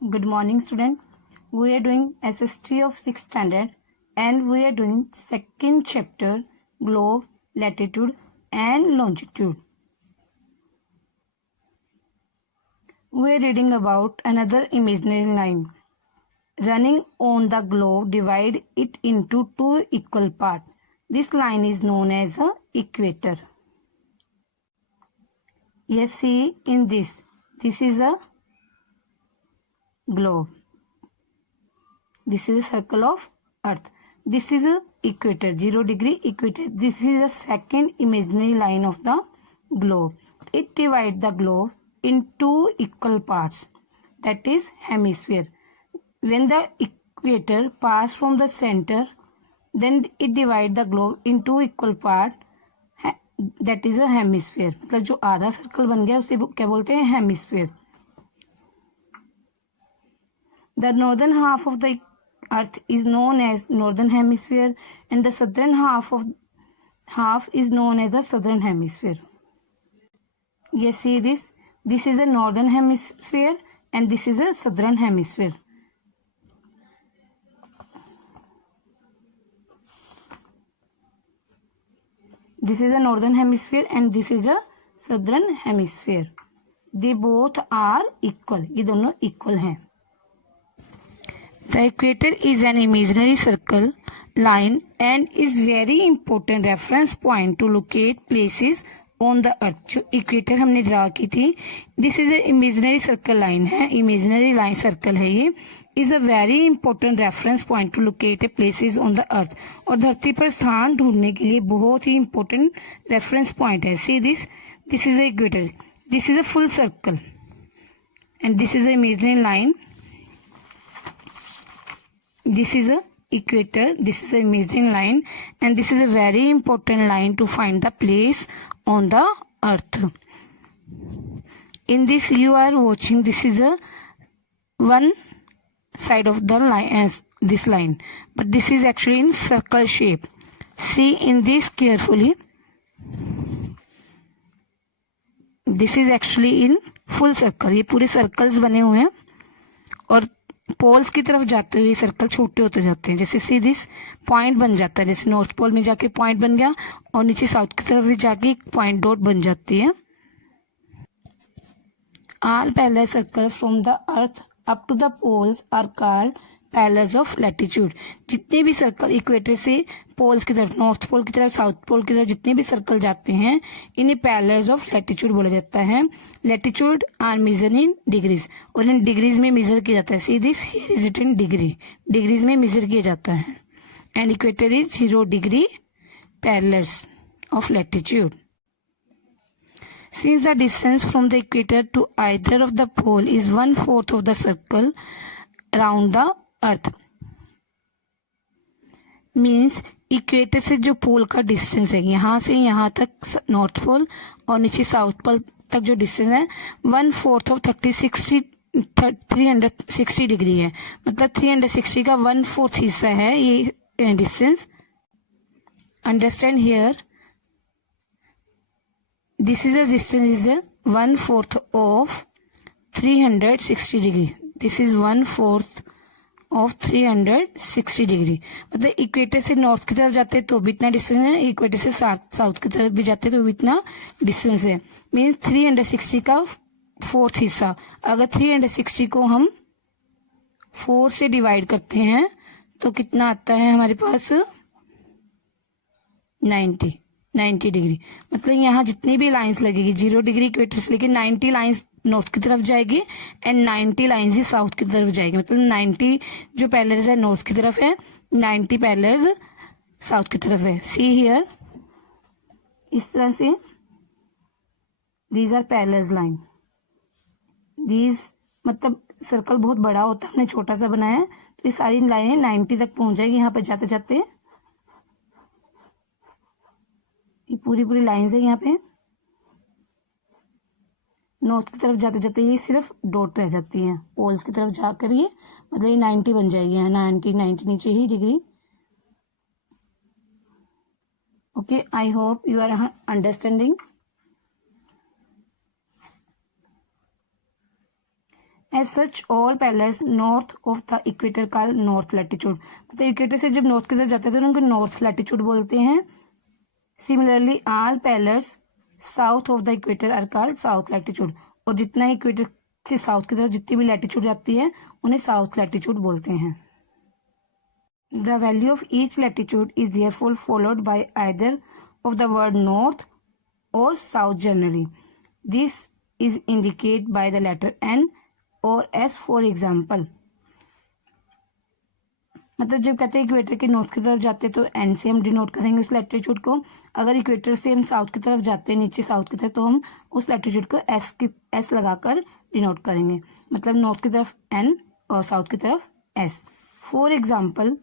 Good morning, student. We are doing SST of 6th standard and we are doing second chapter, globe, latitude and longitude. We are reading about another imaginary line. Running on the globe, divide it into two equal parts. This line is known as the equator. Yes, see in this is a globe. This is a circle of earth. This is a equator, 0 degree equator. This is the second imaginary line of the globe. It divides the globe in two equal parts, that is hemisphere. When the equator passes from the center, then it divides the globe in two equal parts, that is a hemisphere. मतलब जो आधा circle बन गया उसे क्या बोलते हैं, hemisphere. The northern half of the earth is known as northern hemisphere and the southern half is known as the southern hemisphere. You see this is a northern hemisphere and this is a southern hemisphere. This is a northern hemisphere and this is a southern hemisphere. They both are equal. ये दोनों equal हैं. The equator is an imaginary circle line and is very important reference point to locate places on the earth. जो equator हमने draw की थी, this is a imaginary circle line है, imaginary line circle है ये, is a very important reference point to locate places on the earth. और धरती पर स्थान ढूंढने के लिए बहुत ही important reference point है. See this is the equator. This is a full circle and this is the imaginary line. This is a equator, this is a imaginary line and this is a very important line to find the place on the earth. In this you are watching, this is a one side of the line as this line, but this is actually in circle shape. See in this carefully. This is actually in full circle. ये पूरे circles बने हुए हैं और poles की तरफ जाते हुए सर्कल छोटे होते जाते हैं. जैसे सी दिस पॉइंट बन जाता है, जैसे नॉर्थ पोल में जाके पॉइंट बन गया और नीचे साउथ की तरफ भी जाके एक पॉइंट डॉट बन जाती है. All parallel circle from the earth up to the poles are called parallels of latitude. जितने भी सर्कल इक्वेटर से पोल्स की तरफ, नॉर्थ पोल की तरफ, साउथ पोल की तरफ जितने भी सर्कल जाते हैं, इन्हें पैरेलल्स ऑफ लैटिट्यूड बोला जाता है. Latitude are measure in degrees और इन डिग्रीज में मेजर किया जाता है. See this here is written degree, degrees में मेजर किया जाता है. And equator is 0 degree parallels of latitude. Since the distance from the equator to either of the pole is 1/4 of the circle around the earth, means equator से जो पोल का distance है, यहाँ से यहाँ तक नॉर्थ पोल और नीचे साउथ पोल तक जो डिस्टेंस है 1/4 ऑफ 360 डिग्री है. मतलब 360 का 1/4 हिस्सा है ये distance. Understand here, this is a distance is 1/4 of 360 degree. This is 1/4 of 360 degree. मतलब इक्वेटर से नॉर्थ की तरफ जाते हैं तो भी इतना डिस्टेंस है, इक्वेटर से साउथ की तरफ भी जाते हैं तो भी इतना डिस्टेंस है. मीन्स 360 का 4th हिस्सा. अगर 360 को हम 4 से डिवाइड करते हैं तो कितना आता है हमारे पास, 90 डिग्री. मतलब यहाँ जितनी भी लाइंस लगेगी 0 डिग्री इक्वेटर से लेके 90 लाइंस नॉर्थ की तरफ जाएगी एंड 90 लाइंस ही साउथ की तरफ जाएगी. मतलब 90 जो पैरेलल्स है नॉर्थ की तरफ है, 90 पैरेलल्स साउथ की तरफ है. सी हियर, इस तरह से these are parallels line. These मतलब सर्कल बहुत बड़ा होता है, हमने छोटा सा बनाया है तो ये सारी लाइनें 90 तक पहुंच जाएगी. यहाँ पर जाते जाते ये पूरी लाइंस है. यहाँ पे नॉर्थ की तरफ जाते जाते ये सिर्फ डॉट रह जाती हैं. पोल्स की तरफ जाकर ये मतलब ये 90 बन जाएगी. 90 नीचे ही degree. Okay, I hope you are understanding. As such all parallels north of the equator called north latitude, मतलब इक्वेटर से जब नॉर्थ की तरफ जाते हैं तो उनको नॉर्थ लैटिट्यूड बोलते हैं। Similarly all parallels south of the equator are called south latitude, और जितना इक्वेटर से साउथ की तरफ जितनी भी लैटिट्यूड जाती है उन्हें साउथ लैटिट्यूड बोलते हैं। The value of each latitude is therefore followed by either of the word north or south generally. This is indicated by the letter N or S for example. मतलब जब कहते हैं equator के north की तरफ जाते हैं तो एन से हम डिनोट करेंगे उस लैटिट्यूड को। अगर इक्वेटर से हम साउथ की तरफ जाते हैं, नीचे साउथ की तरफ, तो हम उस लैटिट्यूड को एस लगाकर डिनोट करेंगे। मतलब नॉर्थ की तरफ एन और साउथ की तरफ S. For example,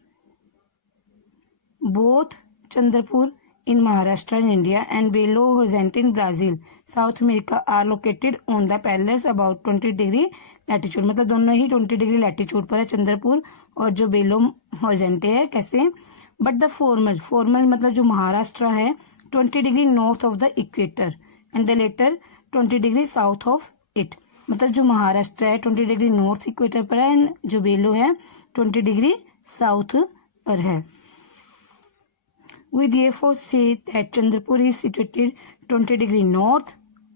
both Chandrapur in Maharashtra in India and Belo Horizonte in Brazil, South America are located on the parallels about 20 degree latitude, मतलब दोनों ही 20 डिग्री लैटिट्यूड पर है, चंद्रपुर और जो बेलो हॉरिजॉन्टे है। कैसे? बट द फॉर्मल मतलब जो महाराष्ट्र है 20 degree north of the equator and the latter 20 degree south of it, मतलब जो महाराष्ट्र है 20 डिग्री नॉर्थ इक्वेटर पर है एंड जो बेलो है 20 डिग्री साउथ पर है। We therefore say that Chandrapur is situated 20 degree north,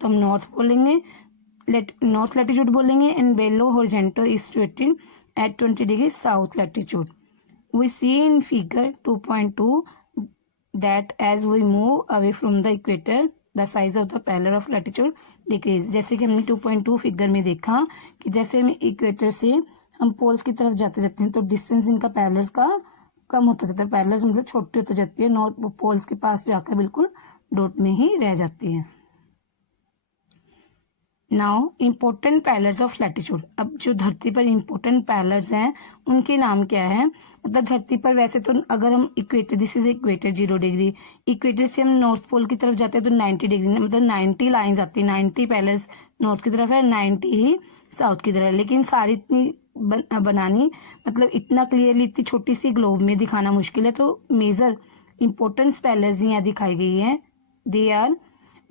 तो हम नॉर्थ बोलेंगे, नॉर्थ लैटिट्यूड बोलेंगे, and below horizontal is situated at 20 degree south latitude. We see in figure 2.2 that as we move away from the equator, the size of the parallel of latitude decrease। जैसे कि हमने 2.2 figure में देखा कि जैसे हम equator से हम पोल्स की तरफ जाते जाते हैं तो डिस्टेंस इनका पैरेलल्स का कम होता जाता है, पैरेलल्स मतलब छोटी होती जाती है, नॉर्थ पोल्स के पास जाकर बिल्कुल डॉट में ही रह जाती है। Now important parallels of latitude. अब जो धरती पर इम्पोर्टेंट पैरेलल्स हैं उनके नाम क्या है? मतलब धरती पर वैसे तो अगर हम equator, this is equator 0 degree, equator से हम नॉर्थ पोल की तरफ जाते हैं तो 90 डिग्री, मतलब 90 लाइन्स आती है, 90 पैरेलल्स नॉर्थ की तरफ है, 90 ही साउथ की तरफ। लेकिन सारी इतनी बनानी, मतलब इतना क्लियरली इतनी छोटी सी ग्लोब में दिखाना मुश्किल है, तो मेजर इंपॉर्टेंस पैरेलल्स यहाँ दिखाई गई है। They are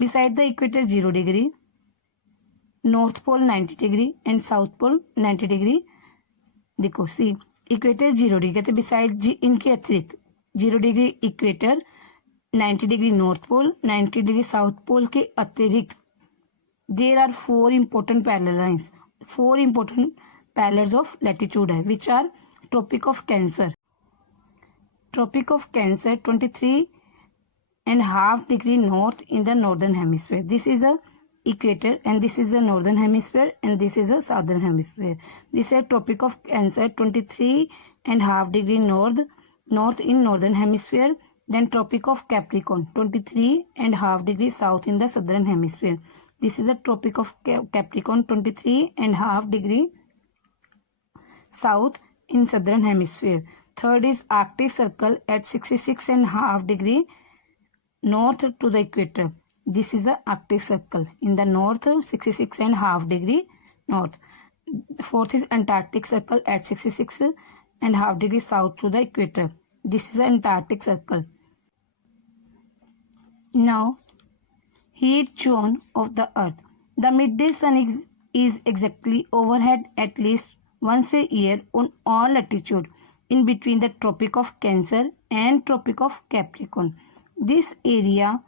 beside the equator 0 degree, north pole 90 degree and south pole 90 degree. देखो सी, इक्वेटर 0 डिग्री कहते बिसाइड इनके अतिरिक्त 0 degree equator, 90 degree north pole, 90 degree south pole के अतिरिक्त there are 4 important parallel lines, 4 important parallels of latitude है, which are tropic of cancer. Tropic of cancer 23.5 degree north in the northern hemisphere. This is a equator and this is the northern hemisphere and this is the southern hemisphere. This is Tropic of Cancer 23.5 degree north in northern hemisphere. Then Tropic of Capricorn 23.5 degree south in the southern hemisphere. This is the Tropic of Capricorn 23.5 degree south in southern hemisphere. Third is Arctic Circle at 66.5 degree north to the equator. This is the Arctic Circle in the north, 66.5 degree north. Fourth is Antarctic Circle at 66.5 degree south to the equator. This is the Antarctic Circle. Now, heat zone of the Earth. The midday sun is exactly overhead at least once a year on all latitude in between the Tropic of Cancer and Tropic of Capricorn. This area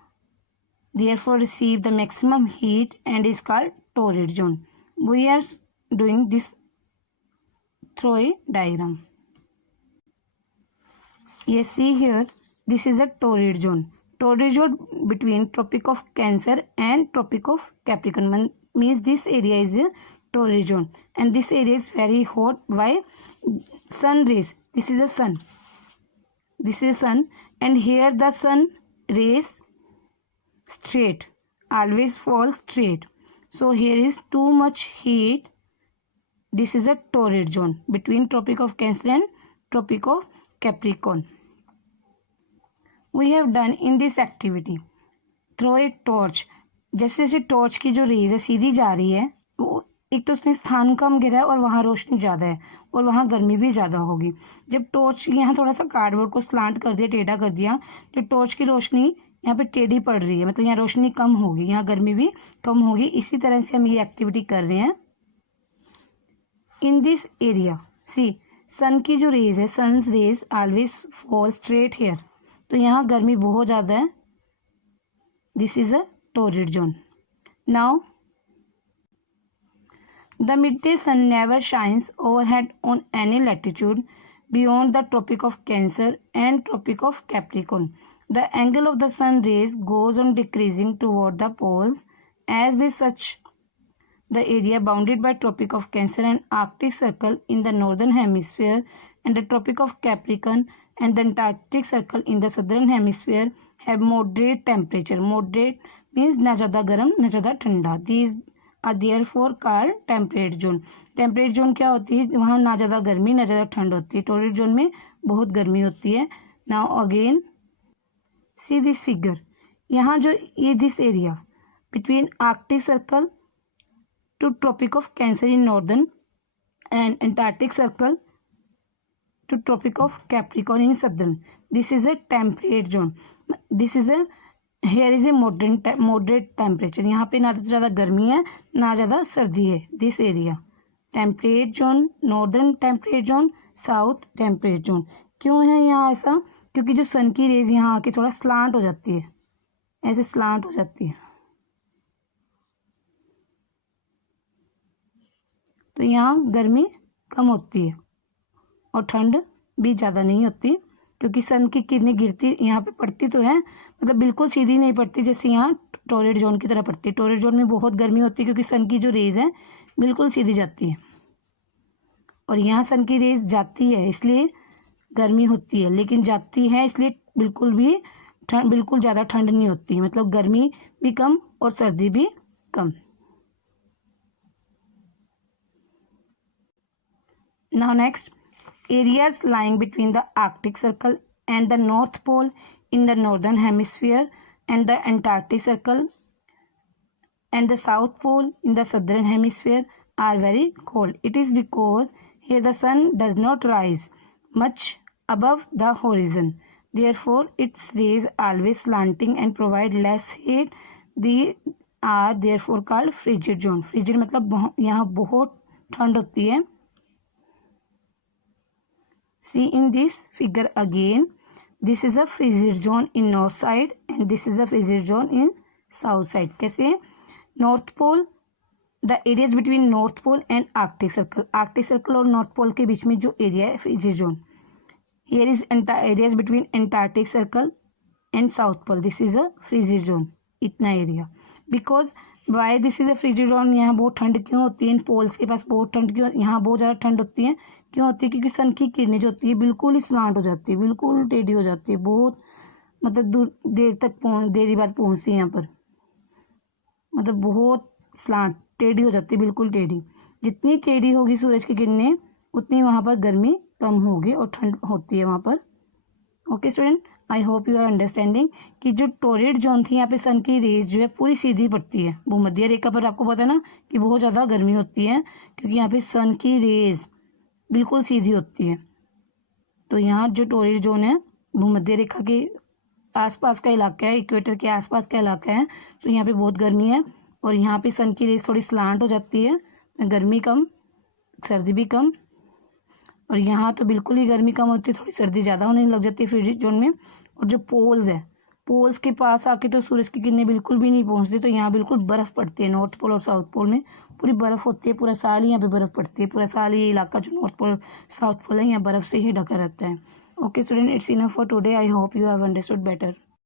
therefore receive the maximum heat and is called torrid zone. We are doing this through a diagram. Yes, see here, this is a torrid zone. Torrid zone between Tropic of Cancer and Tropic of Capricorn means this area is a torrid zone, and this area is very hot. Why? Sun rays. This is a sun. This is sun, and here the sun rays straight, always fall straight. So here is too much heat. This is a torrid zone between Tropic of Cancer and Tropic of Capricorn. We have done in this activity throw a torch. जैसे जैसे torch की जो rays है सीधी जा रही है, तो एक तो उसमें स्थान कम गिरा है और वहाँ रोशनी ज़्यादा है और वहाँ गर्मी भी ज़्यादा होगी। जब टॉर्च यहाँ थोड़ा सा कार्डबोर्ड को स्लांट कर दिया, टेढ़ा कर दिया, तो टॉर्च की रोशनी यहाँ पे टेढ़ी पड़ रही है, मतलब यहाँ रोशनी कम होगी, यहाँ गर्मी भी कम होगी। इसी तरह से हम ये एक्टिविटी कर रहे हैं। इन दिस एरिया सी सन की जो रेज है, sun's rays always fall straight here, तो यहाँ गर्मी बहुत ज़्यादा है. This is a torrid zone. Now the mid day sun never shines overhead on any latitude beyond the Tropic of Cancer and Tropic of Capricorn. The angle of the sun rays goes on decreasing toward the poles as they such the area bounded by Tropic of Cancer and Arctic Circle in the northern hemisphere and the Tropic of Capricorn and the Antarctic Circle in the southern hemisphere have moderate temperature. Moderate means ना ज़्यादा गर्म ना ज़्यादा ठंडा. These are therefore called temperate zone. Temperate zone क्या होती है? वहाँ ना ज़्यादा गर्मी ना ज़्यादा ठंड होती है. टोरिड जोन में बहुत गर्मी होती है. Now again see this figure. यहाँ जो ये this area between Arctic circle to Tropic of Cancer in northern and Antarctic circle to Tropic of Capricorn in southern, this is a temperate zone. This is a here is a moderate temperature. यहाँ पे ना तो ज़्यादा गर्मी है ना ज़्यादा सर्दी है. This area temperate zone, northern temperate zone, south temperate zone. क्यों है यहाँ ऐसा? क्योंकि जो सन की रेज यहाँ आके थोड़ा स्लांट हो जाती है, ऐसे स्लांट हो जाती है, तो यहाँ गर्मी कम होती है और ठंड भी ज़्यादा नहीं होती, क्योंकि सन की किरणें गिरती यहाँ पे पड़ती तो है, मतलब बिल्कुल सीधी नहीं पड़ती जैसे यहाँ टोरिड जोन की तरह पड़ती है. टोरिड जोन में बहुत गर्मी होती है क्योंकि सन की जो रेज है बिल्कुल सीधी जाती है, और यहाँ सन की रेज जाती है इसलिए गर्मी होती है, लेकिन जाती है इसलिए बिल्कुल ज़्यादा ठंड नहीं होती, मतलब गर्मी भी कम और सर्दी भी कम. Now next, areas lying between the Arctic Circle and the North Pole in the northern hemisphere and the Antarctic Circle and the South Pole in the southern hemisphere are very cold. It is because here the sun does not rise much above the horizon. Therefore, its rays always slanting and provide less heat. They are therefore called frigid zone. Frigid मतलब यहाँ बहुत ठंड होती है. See in this figure again, this is a frigid zone in north side and this is a frigid zone in south side. कैसे? North Pole, the areas between North Pole and Arctic Circle. Arctic Circle और North Pole के बीच में जो area है frigid zone. Here is areas between Antarctic Circle and South Pole. This is a frigid zone. इतना area. Because why this is a frigid zone? यहाँ बहुत ठंड क्यों होती है? इन पोल्स के पास बहुत ठंड क्यों? यहाँ बहुत ज़्यादा ठंड होती है. क्यों होती है? क्योंकि सन की किरणें जो होती है बिल्कुल ही स्लांट हो जाती है, बिल्कुल टेढ़ी हो जाती है, बहुत मतलब देरी बाद पहुँचती है यहाँ पर, मतलब बहुत स्लांट टेढ़ी हो जाती है, बिल्कुल टेढ़ी. जितनी टेढ़ी होगी सूरज की किरणें उतनी वहाँ पर गर्मी कम होगी और ठंड होती है वहाँ पर. Okay student, I hope you are understanding कि जो टोरिड जोन थी यहाँ पे सन की रेज जो है पूरी सीधी पड़ती है. भूमध्य रेखा पर आपको पता है ना कि बहुत ज़्यादा गर्मी होती है क्योंकि यहाँ पे सन की रेज बिल्कुल सीधी होती है. तो यहाँ जो टोरिड जोन है भूमध्य रेखा के आसपास का इलाका है, इक्वेटर के आसपास का इलाका है, तो यहाँ पे बहुत गर्मी है और यहाँ पे सन की रेज थोड़ी स्लांट हो जाती है, गर्मी कम सर्दी भी कम. और यहाँ तो बिल्कुल ही गर्मी कम होती है, थोड़ी सर्दी ज़्यादा होने लग जाती है फ्रिजिड जोन में. और जो पोल्स है, पोल्स के पास आके तो सूरज की किरणें बिल्कुल भी नहीं पहुँचती, तो यहाँ बिल्कुल बर्फ़ पड़ती है. नॉर्थ पोल और साउथ पोल में पूरी बर्फ़ होती है, पूरा साल ही यहाँ पे बर्फ़ पड़ती है, पूरा साल ये इलाका जो नॉर्थ पोल साउथ पोल है यहाँ बर्फ़ से ही ढका रहता है. Okay student, it's enough for today. I hope you have understood better.